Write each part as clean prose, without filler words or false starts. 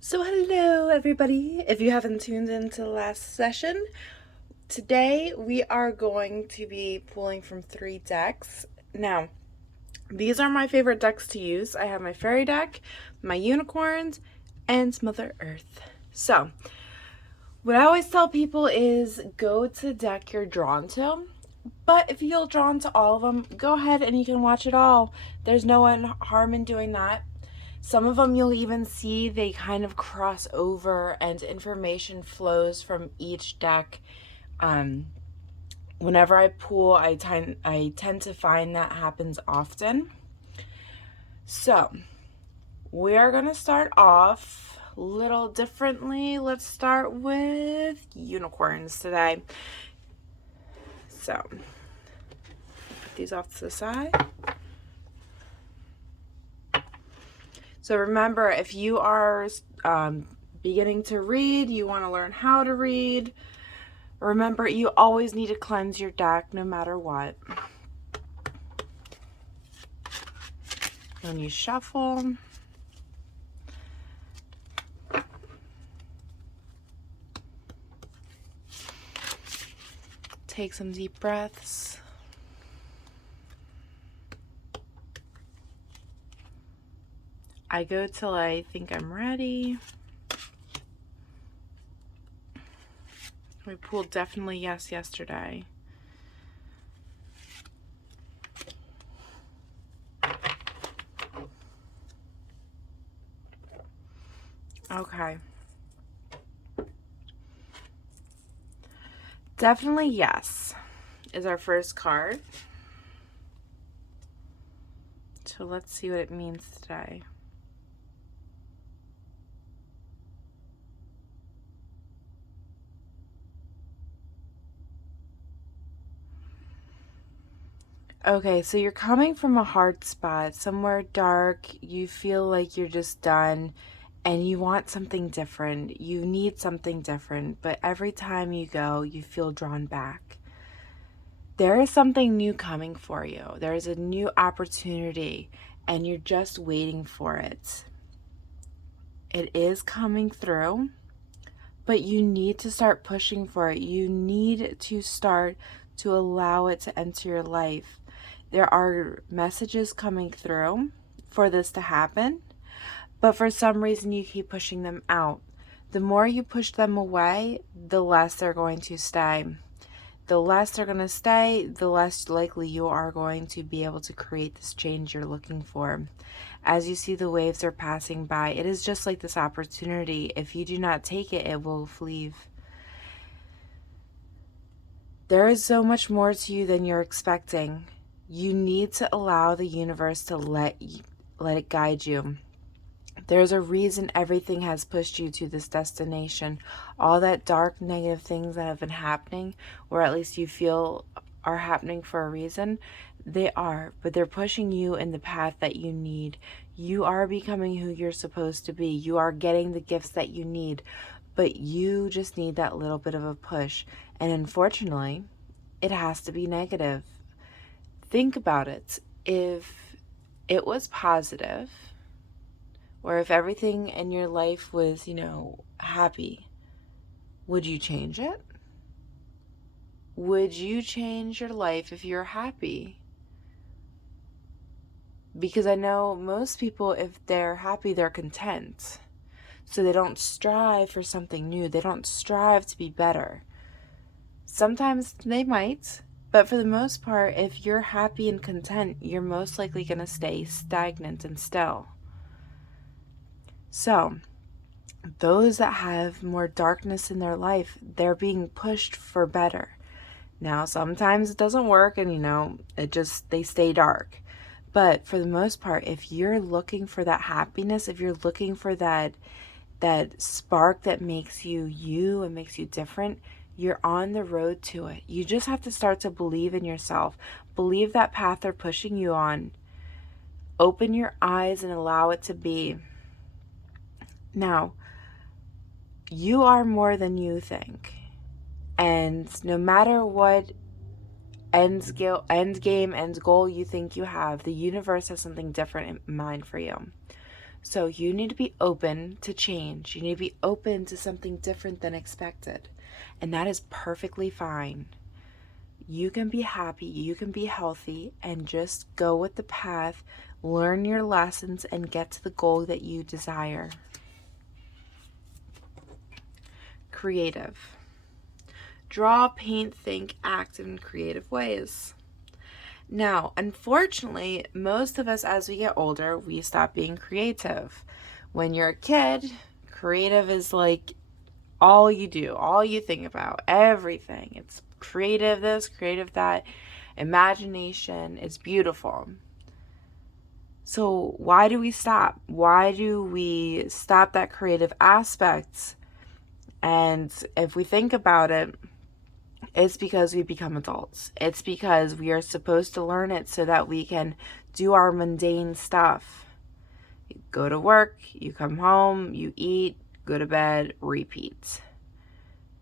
So hello everybody. If you haven't tuned into the last session, today we are going to be pulling from 3 decks. Now, these are my favorite decks to use. I have my fairy deck, my unicorns, and Mother Earth. So, what I always tell people is go to the deck you're drawn to. But if you feel drawn to all of them, go ahead and you can watch it all. There's no harm in doing that. Some of them you'll even see they kind of cross over and information flows from each deck. Whenever I pull, I tend to find that happens often. So we're going to start off a little differently. Let's start with unicorns today. So put these off to the side. So remember, if you are beginning to read, you want to learn how to read, remember you always need to cleanse your deck no matter what. When you shuffle, take some deep breaths. I go till I think I'm ready. We pulled definitely yes yesterday. Okay. Definitely yes is our first card. So let's see what it means today. Okay, so you're coming from a hard spot, somewhere dark. You feel like you're just done and you want something different. You need something different, but every time you go, you feel drawn back. There is something new coming for you. There is a new opportunity and you're just waiting for it. It is coming through, but you need to start pushing for it. You need to start to allow it to enter your life. There are messages coming through for this to happen, but for some reason you keep pushing them out. The more you push them away, the less they're going to stay. The less they're going to stay, the less likely you are going to be able to create this change you're looking for. As you see the waves are passing by, it is just like this opportunity. If you do not take it, it will leave. There is so much more to you than you're expecting. You need to allow the universe to let it guide you. There's a reason everything has pushed you to this destination. All that dark, negative things that have been happening, or at least you feel are happening for a reason, they are, but they're pushing you in the path that you need. You are becoming who you're supposed to be. You are getting the gifts that you need, but you just need that little bit of a push. And unfortunately, it has to be negative. Think about it. If it was positive, or if everything in your life was, happy, would you change it? Would you change your life if you're happy? Because I know most people, if they're happy, they're content. So they don't strive for something new. They don't strive to be better. Sometimes they might, but for the most part, if you're happy and content, you're most likely going to stay stagnant and still. So, those that have more darkness in their life, they're being pushed for better. Now, sometimes it doesn't work and, they stay dark. But for the most part, if you're looking for that happiness, if you're looking for that spark that makes you you and makes you different, you're on the road to it. You just have to start to believe in yourself. Believe that path they're pushing you on. Open your eyes and allow it to be. Now, you are more than you think. And no matter what end game, end goal you think you have, the universe has something different in mind for you. So you need to be open to change. You need to be open to something different than expected. And that is perfectly fine. You can be happy, you can be healthy, and just go with the path, learn your lessons, and get to the goal that you desire. Creative. Draw, paint, think, act in creative ways. Now, unfortunately, most of us as we get older, we stop being creative. When you're a kid, creative is like all you do, all you think about, everything. It's creative this, creative that, imagination. It's beautiful. So why do we stop? Why do we stop that creative aspect? And if we think about it, it's because we become adults. It's because we are supposed to learn it so that we can do our mundane stuff. You go to work, you come home, you eat, go to bed, repeat.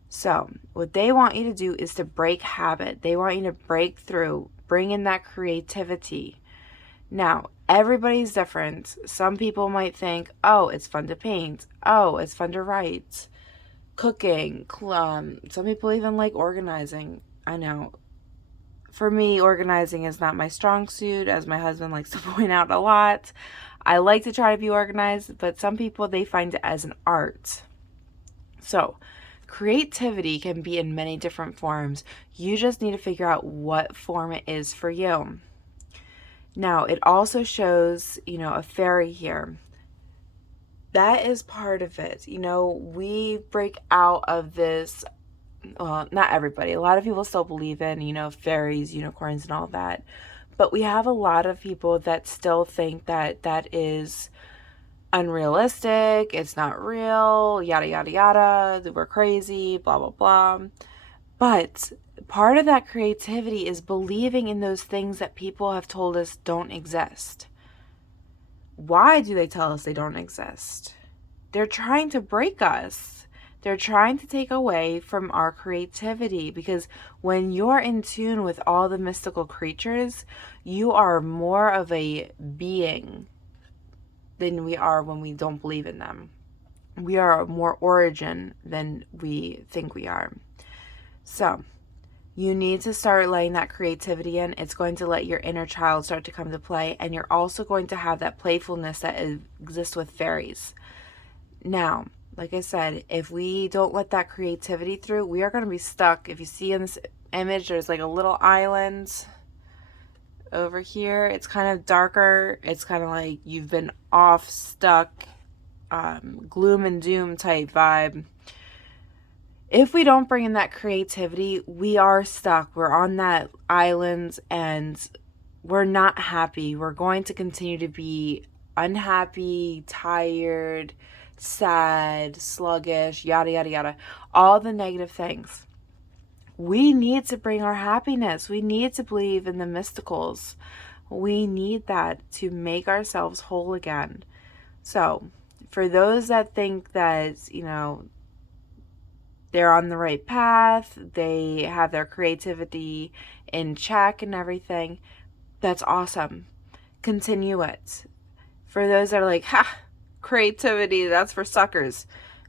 So what they want you to do is to break habit. They want you to break through, bring in that creativity. Now, everybody's different. Some people might think, oh, it's fun to paint. Oh, it's fun to write. Cooking. Some people even like organizing. I know. For me, organizing is not my strong suit, as my husband likes to point out a lot. I like to try to be organized, but some people, they find it as an art. So, creativity can be in many different forms. You just need to figure out what form it is for you. Now, it also shows, a fairy here. That is part of it. We break out of this, well, not everybody. A lot of people still believe in, fairies, unicorns, and all that. But we have a lot of people that still think that that is unrealistic, it's not real, yada, yada, yada, we're crazy, blah, blah, blah. But part of that creativity is believing in those things that people have told us don't exist. Why do they tell us they don't exist? They're trying to break us. They're trying to take away from our creativity, because when you're in tune with all the mystical creatures, you are more of a being than we are when we don't believe in them. We are more origin than we think we are. So you need to start letting that creativity in. It's going to let your inner child start to come to play, and you're also going to have that playfulness that exists with fairies. Now, like I said, if we don't let that creativity through, we are going to be stuck. If you see in this image, there's like a little island over here. It's kind of darker. It's kind of like you've been off, stuck, gloom and doom type vibe. If we don't bring in that creativity, we are stuck. We're on that island and we're not happy. We're going to continue to be unhappy, tired, sad, sluggish, yada, yada, yada. All the negative things. We need to bring our happiness. We need to believe in the mysticals. We need that to make ourselves whole again. So, for those that think that, they're on the right path, they have their creativity in check and everything, that's awesome. Continue it. For those that are like, creativity, that's for suckers.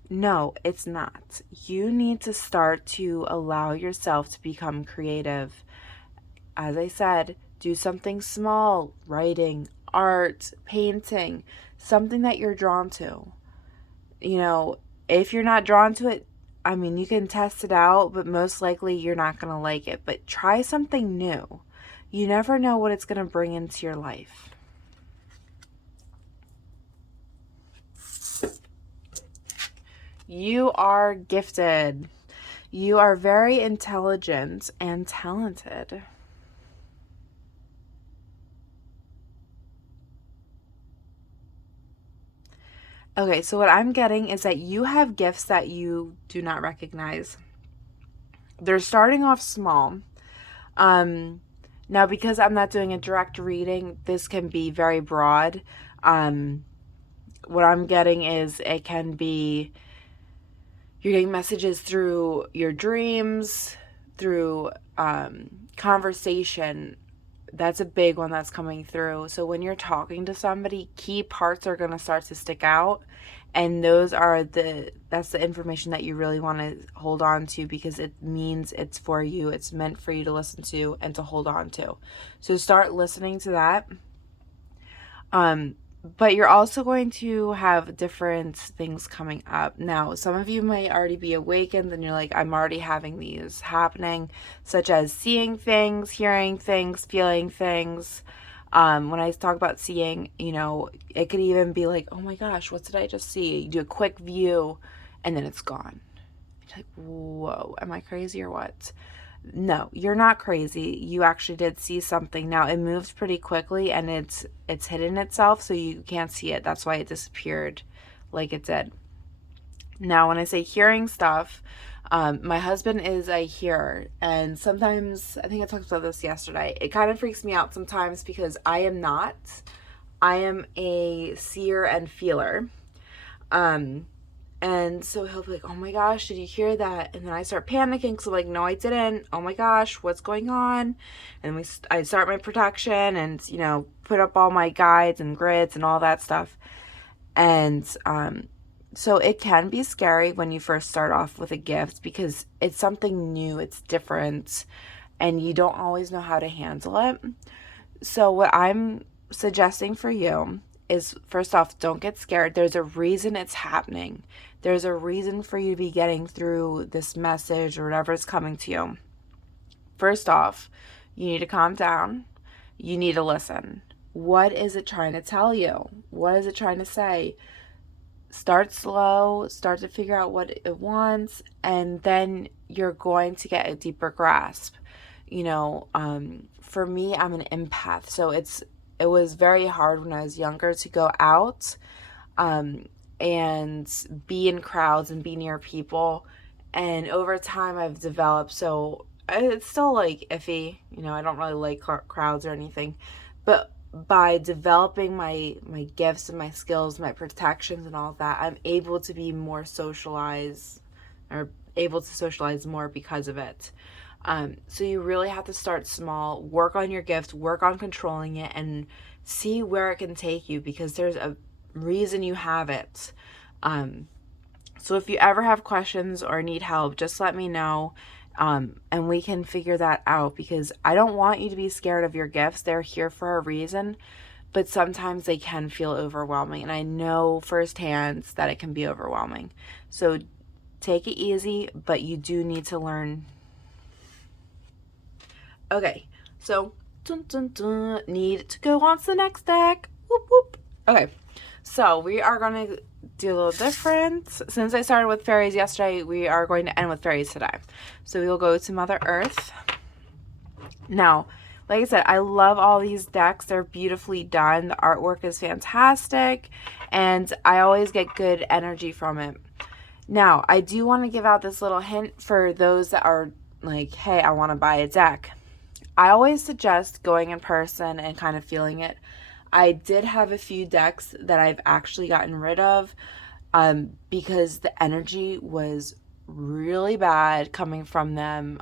No, it's not. You need to start to allow yourself to become creative. As I said, do something small, writing, art, painting, something that you're drawn to. If you're not drawn to it, you can test it out, but most likely you're not going to like it. But try something new. You never know what it's going to bring into your life. You are gifted. You are very intelligent and talented. Okay, so what I'm getting is that you have gifts that you do not recognize. They're starting off small. Now, because I'm not doing a direct reading, this can be very broad. What I'm getting is it can be you're getting messages through your dreams, through conversation. That's a big one that's coming through. So when you're talking to somebody, key parts are going to start to stick out, and that's the information that you really want to hold on to, because it means it's for you. It's meant for you to listen to and to hold on to. So start listening to that. But you're also going to have different things coming up. Now, some of you might already be awakened and you're like, I'm already having these happening, such as seeing things, hearing things, feeling things. When I talk about seeing, it could even be like, oh my gosh, what did I just see? You do a quick view and then it's gone. You're like, whoa, am I crazy or what? No, you're not crazy. You actually did see something. Now, it moves pretty quickly and it's hidden itself, so you can't see it. That's why it disappeared like it did. Now, when I say hearing stuff, my husband is a hearer, and sometimes, I think I talked about this yesterday, it kind of freaks me out sometimes because I am not. I am a seer and feeler. And so he'll be like, oh my gosh, did you hear that? And then I start panicking because I'm like, no, I didn't. Oh my gosh, what's going on? And I start my protection and, put up all my guides and grids and all that stuff. And so it can be scary when you first start off with a gift because it's something new, it's different, and you don't always know how to handle it. So what I'm suggesting for you is, first off, don't get scared. There's a reason it's happening. There's a reason for you to be getting through this message or whatever is coming to you. First off, you need to calm down. You need to listen. What is it trying to tell you? What is it trying to say? Start slow, start to figure out what it wants, and then you're going to get a deeper grasp. For me, I'm an empath, so it was very hard when I was younger to go out and be in crowds and be near people. And over time, I've developed, so it's still like iffy. I don't really like crowds or anything. But by developing my gifts and my skills, my protections and all of that, I'm able to be more socialized, or able to socialize more because of it. So you really have to start small, work on your gift, work on controlling it, and see where it can take you, because there's a reason you have it. So if you ever have questions or need help, just let me know, and we can figure that out, because I don't want you to be scared of your gifts. They're here for a reason, but sometimes they can feel overwhelming, and I know firsthand that it can be overwhelming. So take it easy, but you do need to learn. Okay, so need to go on to the next deck. Whoop, whoop. Okay, so we are going to do a little different. Since I started with fairies yesterday, we are going to end with fairies today. So we will go to Mother Earth. Now, like I said, I love all these decks. They're beautifully done. The artwork is fantastic, and I always get good energy from it. Now, I do want to give out this little hint for those that are like, hey, I want to buy a deck. I always suggest going in person and kind of feeling it. I did have a few decks that I've actually gotten rid of because the energy was really bad coming from them.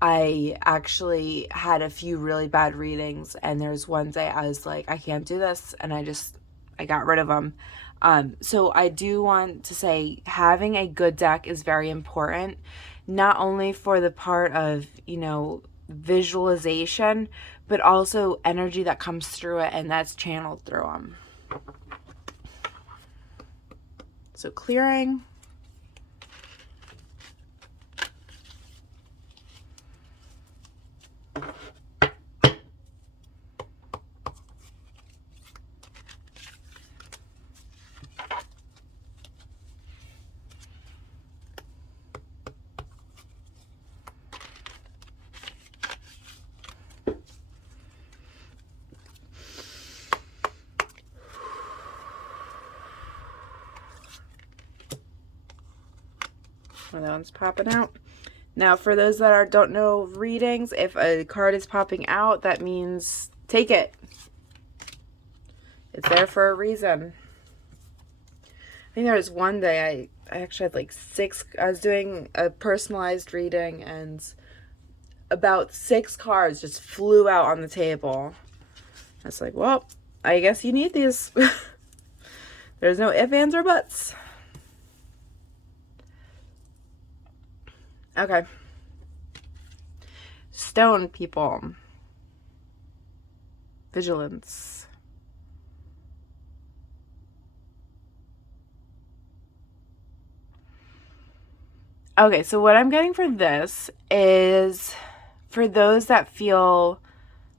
I actually had a few really bad readings, and there's one day I was like, I can't do this, and I got rid of them. So I do want to say having a good deck is very important, not only for the part of, visualization, but also energy that comes through it and that's channeled through them. So clearing. Well, that one's popping out. Now, for those that don't know readings, if a card is popping out, that means take it. It's there for a reason. I think there was one day I actually had like 6. I was doing a personalized reading, and about 6 cards just flew out on the table. I was like, well, I guess you need these. There's no ifs, ands, or buts. Okay. Stone people. Vigilance. Okay, so what I'm getting for this is for those that feel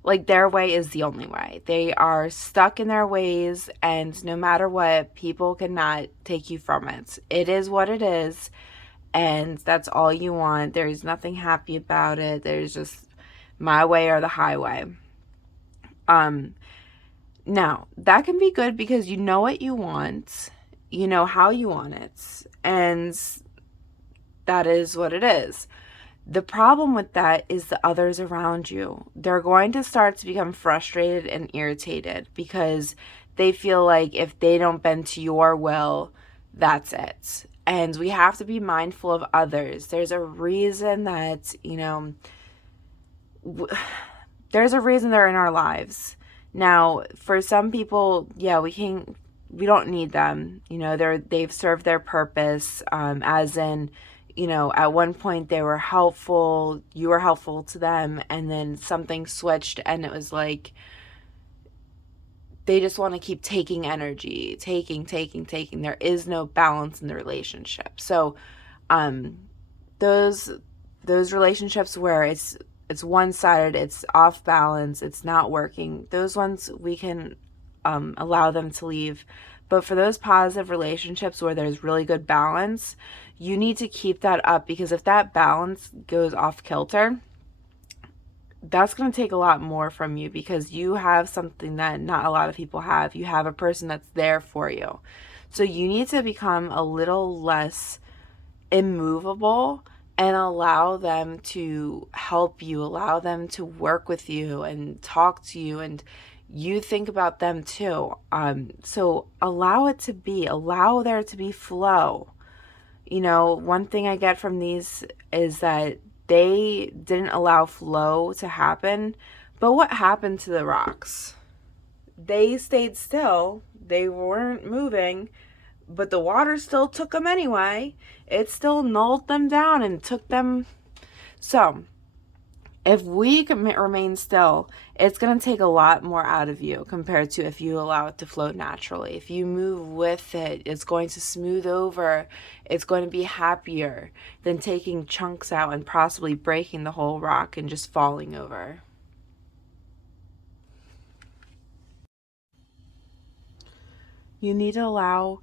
like their way is the only way. They are stuck in their ways, and no matter what, people cannot take you from it. It is what it is, and that's all you want. There's nothing happy about it. There's just my way or the highway. Now, that can be good because you know what you want, you know how you want it, and that is what it is. The problem with that is the others around you. They're going to start to become frustrated and irritated because they feel like if they don't bend to your will, that's it. And we have to be mindful of others. There's a reason that, there's a reason they're in our lives. Now, for some people, yeah, we don't need them. They've served their purpose, as in, at one point they were helpful, you were helpful to them, and then something switched and it was like they just want to keep taking energy, taking. There is no balance in the relationship. So, those relationships where it's one-sided, it's off balance, it's not working, those ones we can allow them to leave. But for those positive relationships where there's really good balance, you need to keep that up, because if that balance goes off kilter, that's going to take a lot more from you, because you have something that not a lot of people have. You have a person that's there for you. So you need to become a little less immovable and allow them to help you, allow them to work with you and talk to you, and you think about them too. So allow there to be flow. One thing I get from these is that they didn't allow flow to happen, but what happened to the rocks? They stayed still, they weren't moving, but the water still took them anyway. It still nulled them down and took them. So, if we can remain still, it's going to take a lot more out of you compared to if you allow it to flow naturally. If you move with it, it's going to smooth over. It's going to be happier than taking chunks out and possibly breaking the whole rock and just falling over. You need to allow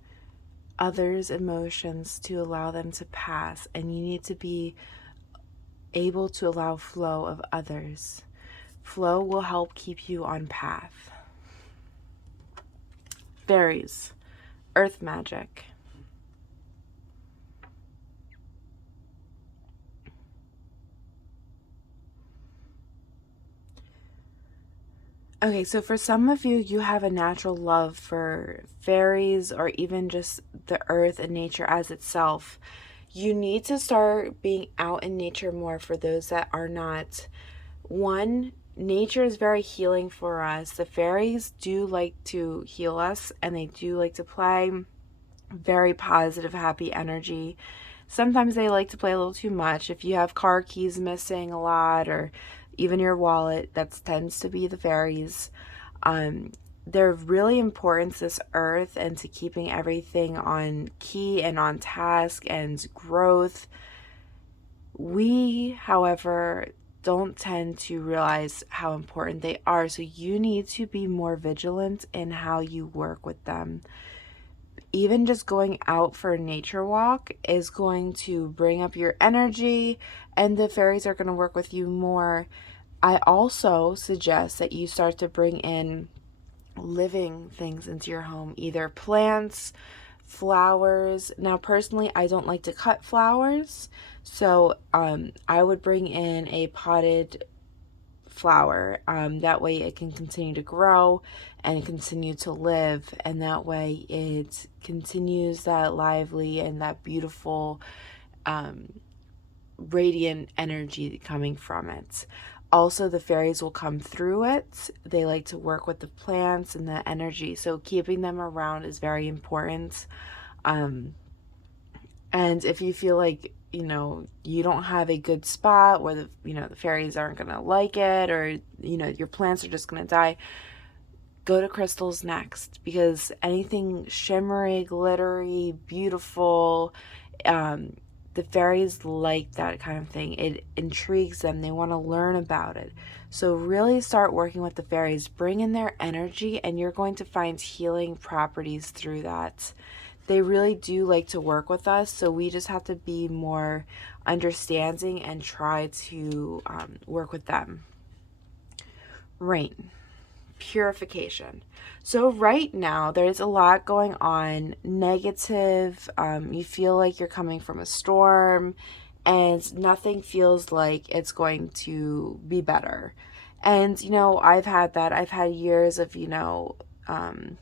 others' emotions to allow them to pass, and you need to be able to allow flow of others. Flow will help keep you on path. Fairies, earth magic. Okay, so for some of you, you have a natural love for fairies or even just the earth and nature as itself. You need to start being out in nature more for those that are not. One, nature is very healing for us. The fairies do like to heal us, and they do like to play very positive, happy energy. Sometimes they like to play a little too much. If you have car keys missing a lot, or even your wallet, that tends to be the fairies. They're really important to this earth and to keeping everything on key and on task and growth. We, however, don't tend to realize how important they are. So you need to be more vigilant in how you work with them. Even just going out for a nature walk is going to bring up your energy, and the fairies are going to work with you more. I also suggest that you start to bring in living things into your home, either plants, flowers. Now, personally, I don't like to cut flowers, so I would bring in a potted flower. That way it can continue to grow and continue to live, and that way it continues that lively and that beautiful radiant energy coming from it. Also, the fairies will come through it. They like to work with the plants and the energy, so keeping them around is very important. Um, and if you feel like, you don't have a good spot where the fairies aren't going to like it, or, your plants are just going to die, go to crystals next, because anything shimmery, glittery, beautiful, um, the fairies like that kind of thing. It intrigues them. They want to learn about it. So really start working with the fairies. Bring in their energy, and you're going to find healing properties through that. They really do like to work with us, so we just have to be more understanding and try to work with them. Rain. Purification. So right now there's a lot going on negative. You feel like you're coming from a storm, and nothing feels like it's going to be better. And I've had that. I've had years of um,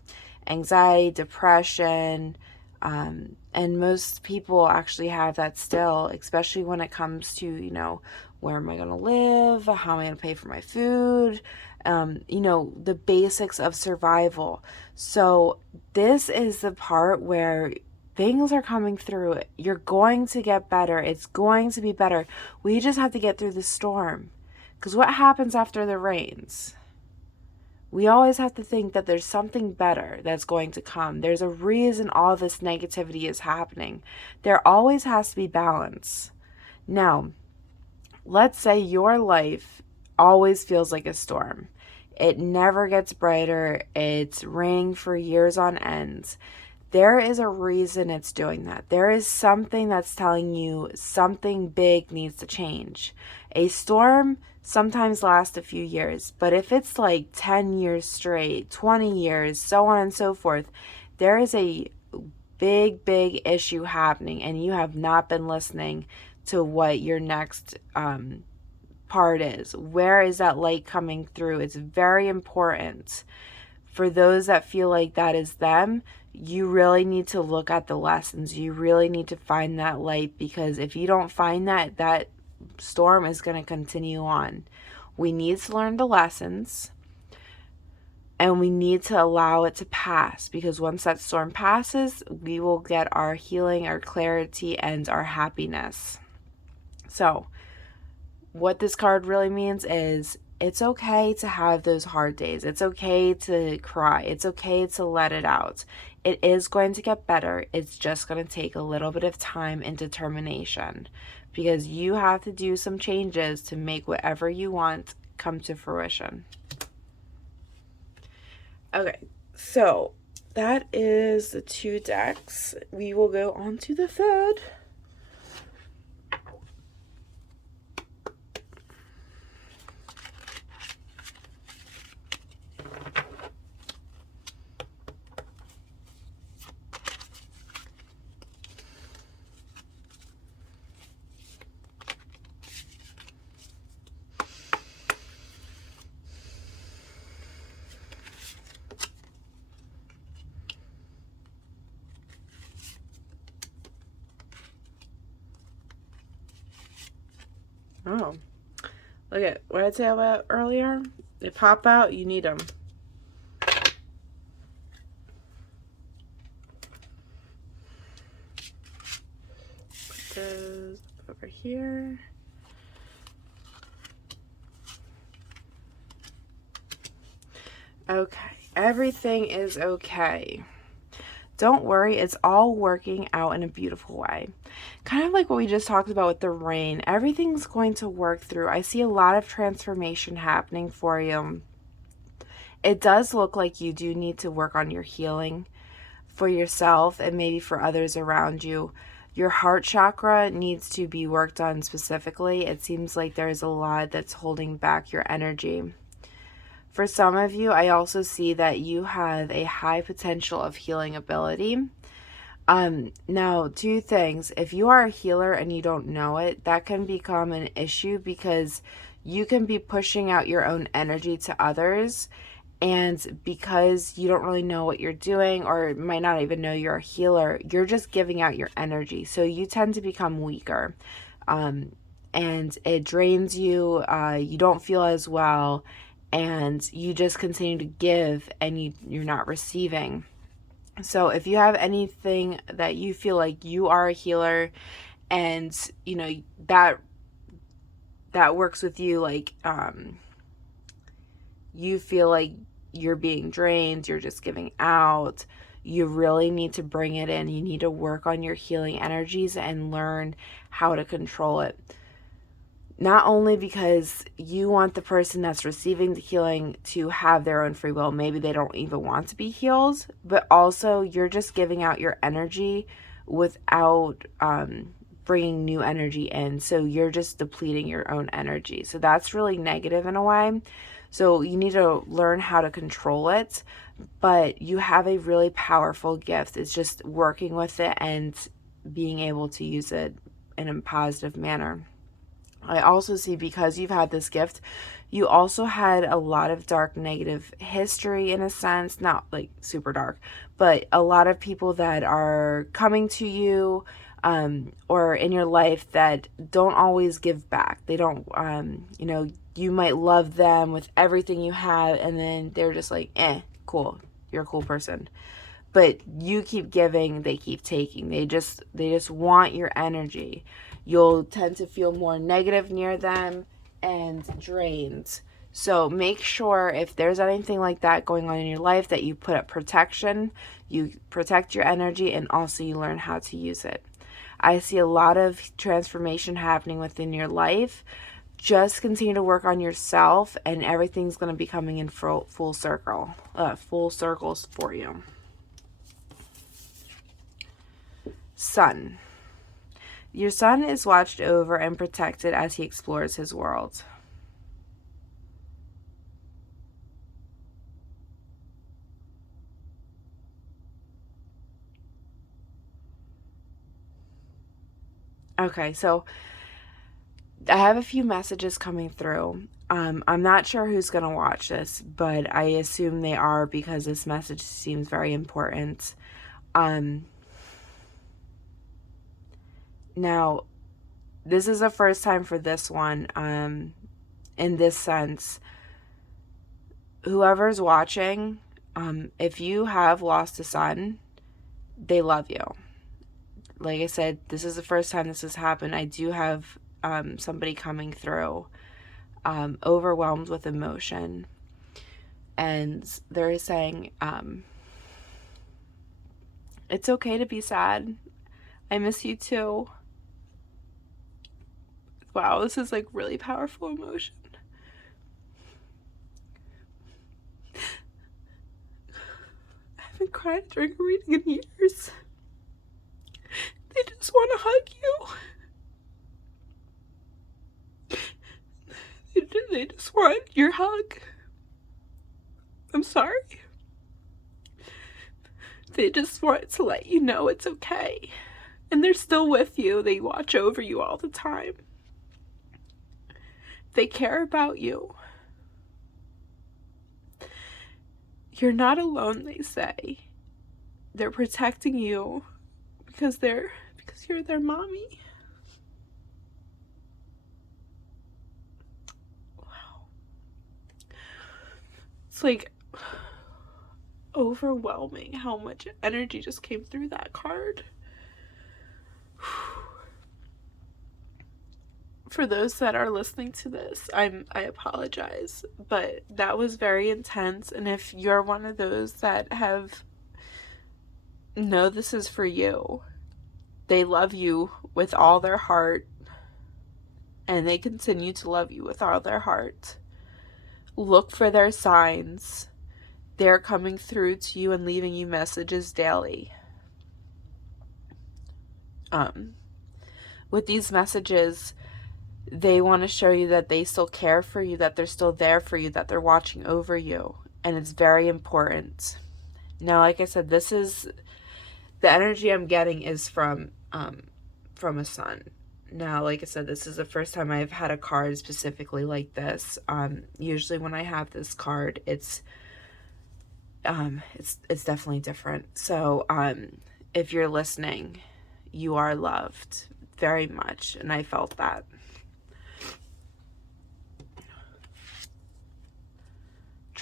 anxiety, depression, and most people actually have that still, especially when it comes to where am I going to live, how am I going to pay for my food, the basics of survival. So this is the part where things are coming through. You're going to get better. It's going to be better. We just have to get through the storm. Because what happens after the rains? We always have to think that there's something better that's going to come. There's a reason all this negativity is happening. There always has to be balance. Now, let's say your life always feels like a storm. It never gets brighter. It's raining for years on end. There is a reason it's doing that. There is something that's telling you something big needs to change. A storm sometimes lasts a few years, but if it's like 10 years straight, 20 years, so on and so forth, there is a big issue happening, and you have not been listening to what your next part is. Where is that light coming through? It's very important. For those that feel like that is them, you really need to look at the lessons. You really need to find that light, because if you don't find that, that storm is going to continue on. We need to learn the lessons, and we need to allow it to pass, because once that storm passes, we will get our healing, our clarity, and our happiness. So, what this card really means is it's okay to have those hard days. It's okay to cry. It's okay to let it out. It is going to get better. It's just going to take a little bit of time and determination, because you have to do some changes to make whatever you want come to fruition. Okay, so that is the 2 decks. We will go on to the third. Oh, look at what I said about earlier. They pop out, you need them. Put those over here. Okay, everything is okay. Don't worry, it's all working out in a beautiful way. Kind of like what we just talked about with the rain. Everything's going to work through. I see a lot of transformation happening for you. It does look like you do need to work on your healing for yourself and maybe for others around you. Your heart chakra needs to be worked on specifically. It seems like there's a lot that's holding back your energy. For some of you, I also see that you have a high potential of healing ability. Now, 2 things. If you are a healer and you don't know it, that can become an issue, because you can be pushing out your own energy to others, and because you don't really know what you're doing, or might not even know you're a healer, you're just giving out your energy. So you tend to become weaker. and it drains you. You don't feel as well, and you just continue to give, and you're not receiving. So if you have anything that you feel like you are a healer, and you know that works with you, like you feel like you're being drained, you're just giving out, you really need to bring it in. You need to work on your healing energies and learn how to control it. Not only because you want the person that's receiving the healing to have their own free will, maybe they don't even want to be healed, but also you're just giving out your energy without bringing new energy in. So you're just depleting your own energy. So that's really negative in a way. So you need to learn how to control it, but you have a really powerful gift. It's just working with it and being able to use it in a positive manner. I also see, because you've had this gift, you also had a lot of dark negative history, in a sense, not like super dark, but a lot of people that are coming to you or in your life that don't always give back. They don't, you might love them with everything you have, and then they're just like, cool, you're a cool person. But you keep giving, they keep taking. They just want your energy. You'll tend to feel more negative near them and drained. So make sure, if there's anything like that going on in your life, that you put up protection, you protect your energy, and also you learn how to use it. I see a lot of transformation happening within your life. Just continue to work on yourself, and everything's going to be coming in full circles for you. Sun. Your son is watched over and protected as he explores his world. Okay, so I have a few messages coming through. I'm not sure who's going to watch this, but I assume they are, because this message seems very important. Now, this is the first time for this one, in this sense. Whoever's watching, if you have lost a son, they love you. Like I said, this is the first time this has happened. I do have somebody coming through, overwhelmed with emotion, and they're saying, it's okay to be sad. I miss you too. Wow, this is like really powerful emotion. I haven't cried during a reading in years. They just want to hug you. They just want your hug. I'm sorry. They just want to let you know it's okay. And they're still with you. They watch over you all the time. They care about you. You're not alone, they say. They're protecting you because you're their mommy. Wow. It's like overwhelming how much energy just came through that card. For those that are listening to this, I apologize, but that was very intense. And if you're one of those that know this is for you, they love you with all their heart, and they continue to love you with all their heart. Look for their signs. They're coming through to you and leaving you messages daily. With these messages, they want to show you that they still care for you, that they're still there for you, that they're watching over you. And it's very important. Now, like I said, this is the energy I'm getting is from a son. Now, like I said, this is the first time I've had a card specifically like this. Usually when I have this card, it's definitely different. So if you're listening, you are loved very much, and I felt that.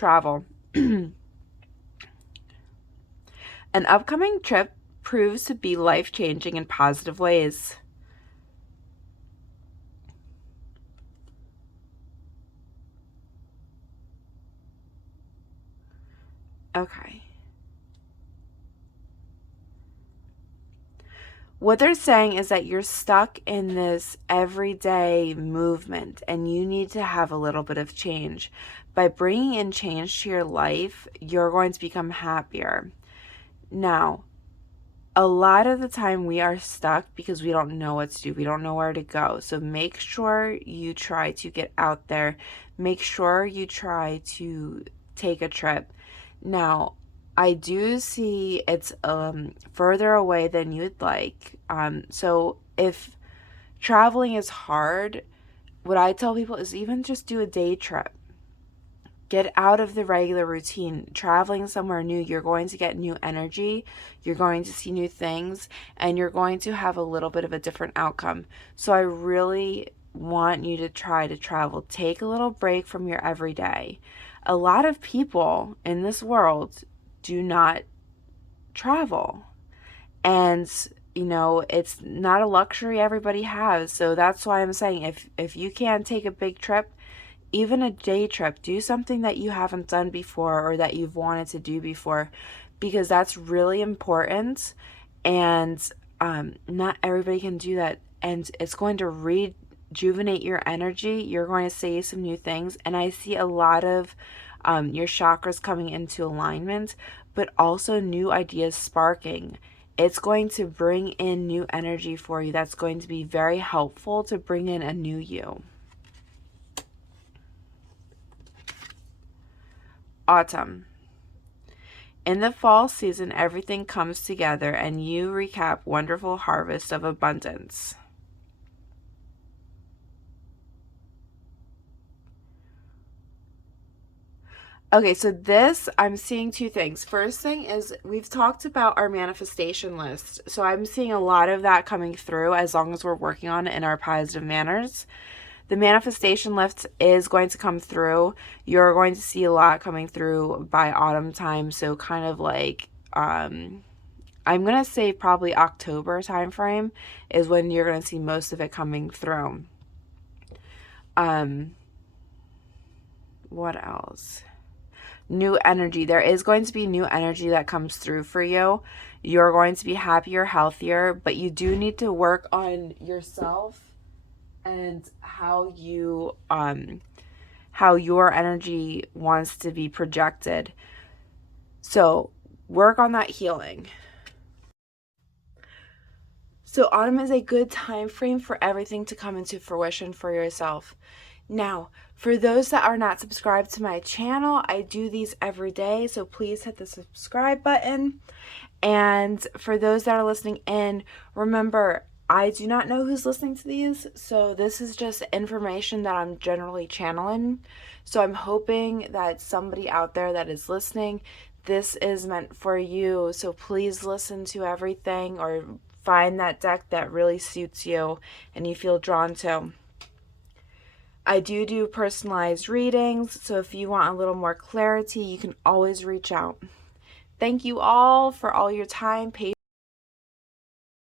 travel. An upcoming trip proves to be life-changing in positive ways. Okay. What they're saying is that you're stuck in this everyday movement and you need to have a little bit of change. By bringing in change to your life, you're going to become happier. Now, a lot of the time we are stuck because we don't know what to do. We don't know where to go. So make sure you try to get out there. Make sure you try to take a trip. Now, I do see it's further away than you'd like. So if traveling is hard, what I tell people is even just do a day trip. Get out of the regular routine. Traveling somewhere new, you're going to get new energy, you're going to see new things, and you're going to have a little bit of a different outcome. So I really want you to try to travel. Take a little break from your everyday. A lot of people in this world do not travel. And it's not a luxury everybody has. So that's why I'm saying if you can take a big trip, even a day trip, do something that you haven't done before or that you've wanted to do before, because that's really important. And not everybody can do that. And it's going to rejuvenate your energy. You're going to see some new things. And I see a lot of your chakras coming into alignment, but also new ideas sparking. It's going to bring in new energy for you. That's going to be very helpful to bring in a new you. Autumn. In the fall season, everything comes together and you recap wonderful harvest of abundance. Okay, so this, I'm seeing two things. First thing is we've talked about our manifestation list. So I'm seeing a lot of that coming through as long as we're working on it in our positive manners. The manifestation lift is going to come through. You're going to see a lot coming through by autumn time. So kind of like, I'm going to say probably October timeframe is when you're going to see most of it coming through. What else? New energy. There is going to be new energy that comes through for you. You're going to be happier, healthier, but you do need to work on yourself and how your energy wants to be projected. So work on that healing. So autumn is a good time frame for everything to come into fruition for yourself. Now, for those that are not subscribed to my channel, I do these every day, so please hit the subscribe button. And for those that are listening in, remember, I do not know who's listening to these, so this is just information that I'm generally channeling. So I'm hoping that somebody out there that is listening, this is meant for you. So please listen to everything or find that deck that really suits you and you feel drawn to. I do personalized readings, so if you want a little more clarity, you can always reach out. Thank you all for all your time, patience.